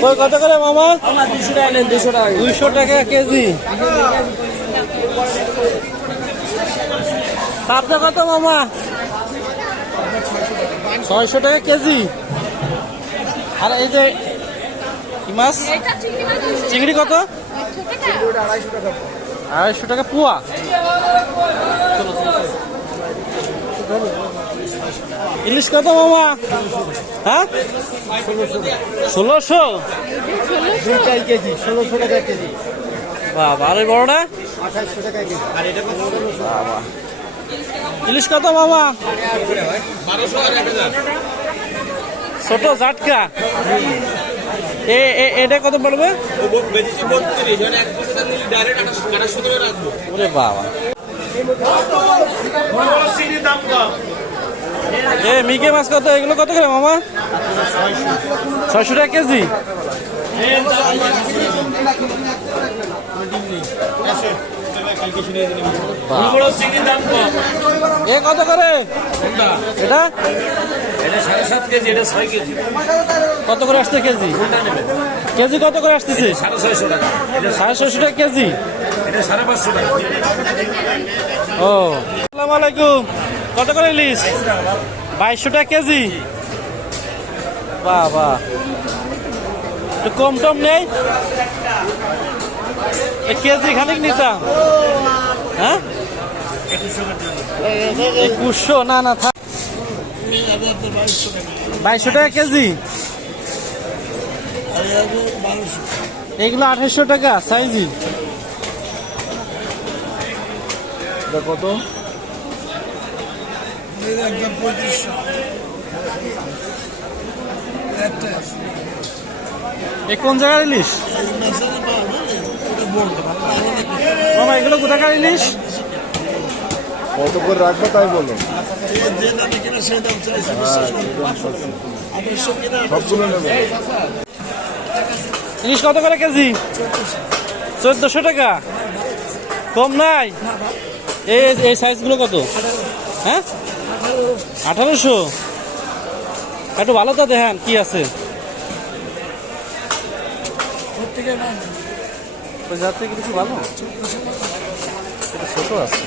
কই কত করে মামা? 200 টাকা নেন, 200 টাকা। 200 টাকা কেজি। পাবদা কত মামা? 600 টাকা কেজি। আর এই যে কি মাছ? চিংড়ি কত? 250 টাকা পোয়া। ইলিশ কত মামা? হ্যাঁ, 1600 কেজি 1600 টাকা কেজি। বাবা, আর এই বড়টা 2800 টাকা কেজি। বাবা। ইলিশ কত মামা? ছোট জাটকা। এটা কত পড়বে? ওরে বাবা, মিকে মাছ কত? এগুলো কত করে মামা? 600 টাকা কেজি। এ কত করে এটা? 7.5 কেজি, এটা 6 কেজি। কত করে আসছে কেজি? কেজি কত করে আসতেছে? 650 টাকা। 650 টাকা কেজি। এটা 550 টাকা। ও, আসসালামু আলাইকুম। কত করে ইলিশ? 2200 টাকা কেজি। বাবা, একটু কম টম নেই? কেজি খানিক নিতাম। হ্যাঁ, 2100। না না, থাক। 2200 টাকা কেজি। এগুলো 2800 টাকা সাইজি। কত? এ কোন জায়গার ইলিশ মামা? এগুলো কোথাকার ইলিশ? কত করে রাখবো তাই বলো। সবগুলো নেবে। ইলিশ কত করে কেজি? 1400 টাকা। কম নাই? এই সাইজগুলো কত? হ্যাঁ, 1800। একটু ভালো তো দেখেন কি আছে। ওই জাত থেকে কিছু ভালো, ছোট আছে।